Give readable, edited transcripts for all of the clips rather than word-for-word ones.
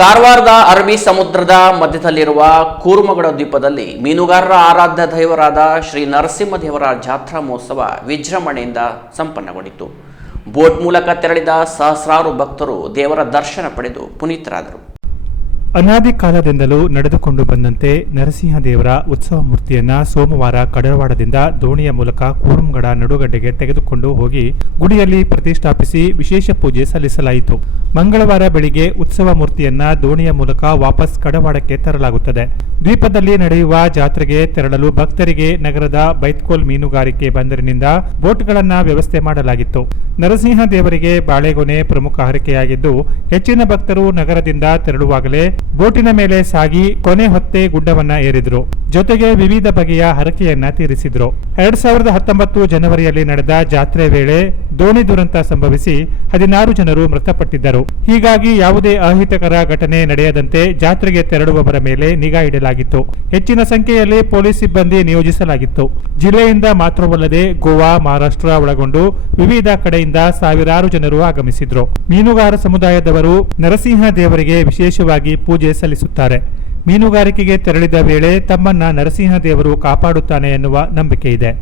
ಕಾರವಾರದ ಅರಬ್ಬಿ ಸಮುದ್ರದ ಮಧ್ಯದಲ್ಲಿರುವ ಕೂರ್ಮಗಡ ದ್ವೀಪದಲ್ಲಿ ಮೀನುಗಾರರ ಆರಾಧ್ಯ ದೈವರಾದ ಶ್ರೀ ನರಸಿಂಹದೇವರ ಜಾತ್ರಾ ಮಹೋತ್ಸವ ವಿಜೃಂಭಣೆಯಿಂದ ಸಂಪನ್ನಗೊಂಡಿತು. ಬೋಟ್ ಮೂಲಕ ತೆರಳಿದ ಸಹಸ್ರಾರು ಭಕ್ತರು ದೇವರ ದರ್ಶನ ಪಡೆದು ಪುನೀತರಾದರು. ಅನಾದಿ ಕಾಲದಿಂದಲೂ ನಡೆದುಕೊಂಡು ಬಂದಂತೆ ನರಸಿಂಹದೇವರ ಉತ್ಸವ ಮೂರ್ತಿಯನ್ನ ಸೋಮವಾರ ಕಡರವಾಡದಿಂದ ದೋಣಿಯ ಮೂಲಕ ಕೂರ್ಮಗಡ ನಡುಗಡ್ಡೆಗೆ ತೆಗೆದುಕೊಂಡು ಹೋಗಿ ಗುಡಿಯಲ್ಲಿ ಪ್ರತಿಷ್ಠಾಪಿಸಿ ವಿಶೇಷ ಪೂಜೆ ಸಲ್ಲಿಸಲಾಯಿತು. ಮಂಗಳವಾರ ಬೆಳಿಗ್ಗೆ ಉತ್ಸವ ಮೂರ್ತಿಯನ್ನ ದೋಣಿಯ ಮೂಲಕ ವಾಪಸ್ ಕಡವಾಡಕ್ಕೆ ತರಲಾಗುತ್ತದೆ. ದ್ವೀಪದಲ್ಲಿ ನಡೆಯುವ ಜಾತ್ರೆಗೆ ತೆರಳಲು ಭಕ್ತರಿಗೆ ನಗರದ ಬೈತ್ಕೋಲ್ ಮೀನುಗಾರಿಕೆ ಬಂದರಿನಿಂದ ಬೋಟ್ಗಳನ್ನ ವ್ಯವಸ್ಥೆ ಮಾಡಲಾಗಿತ್ತು. ನರಸಿಂಹ ದೇವರಿಗೆ ಬಾಳೆಗೊನೆ ಪ್ರಮುಖ ಹರಕೆಯಾಗಿದ್ದು, ಹೆಚ್ಚಿನ ಭಕ್ತರು ನಗರದಿಂದ ತೆರಳುವಾಗಲೇ ಬೋಟಿನ ಮೇಲೆ ಸಾಗಿ ಕೊನೆ ಹೊತ್ತೆ ಗುಡ್ಡವನ್ನ ಏರಿದ್ರು. ಜೊತೆಗೆ ವಿವಿಧ ಬಗೆಯ ಹರಕೆಯನ್ನ ತೀರಿಸಿದ್ರು. 2019 ಜನವರಿಯಲ್ಲಿ ನಡೆದ ಜಾತ್ರೆ ವೇಳೆ ದೋಣಿ ದುರಂತ ಸಂಭವಿಸಿ 16 ಜನರು ಮೃತಪಟ್ಟಿದ್ದರು. ಹೀಗಾಗಿ ಯಾವುದೇ ಅಹಿತಕರ ಘಟನೆ ನಡೆಯದಂತೆ ಜಾತ್ರೆಗೆ ತೆರಳುವವರ ಮೇಲೆ ನಿಗಾ ಇಡಲಾಗಿತ್ತು. ಹೆಚ್ಚಿನ ಸಂಖ್ಯೆಯಲ್ಲಿ ಪೊಲೀಸ್ ಸಿಬ್ಬಂದಿ ನಿಯೋಜಿಸಲಾಗಿತ್ತು. ಜಿಲ್ಲೆಯಿಂದ ಮಾತ್ರವಲ್ಲದೆ ಗೋವಾ, ಮಹಾರಾಷ್ಟ್ರ ಒಳಗೊಂಡು ವಿವಿಧ ಕಡೆಯಿಂದ ಸಾವಿರಾರು ಜನರು ಆಗಮಿಸಿದ್ರು. ಮೀನುಗಾರ ಸಮುದಾಯದವರು ನರಸಿಂಹ ದೇವರಿಗೆ ವಿಶೇಷವಾಗಿ ಪೂಜೆ ಸಲ್ಲಿಸುತ್ತಾರೆ. ಮೀನುಗಾರಿಕೆಗೆ ತೆರಳಿದ ವೇಳೆ ತಮ್ಮನ್ನ ನರಸಿಂಹ ದೇವರು ಕಾಪಾಡುತ್ತಾನೆ ಎನ್ನುವ ನಂಬಿಕೆ ಇದೆ.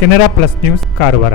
Canara plus news, Karwar.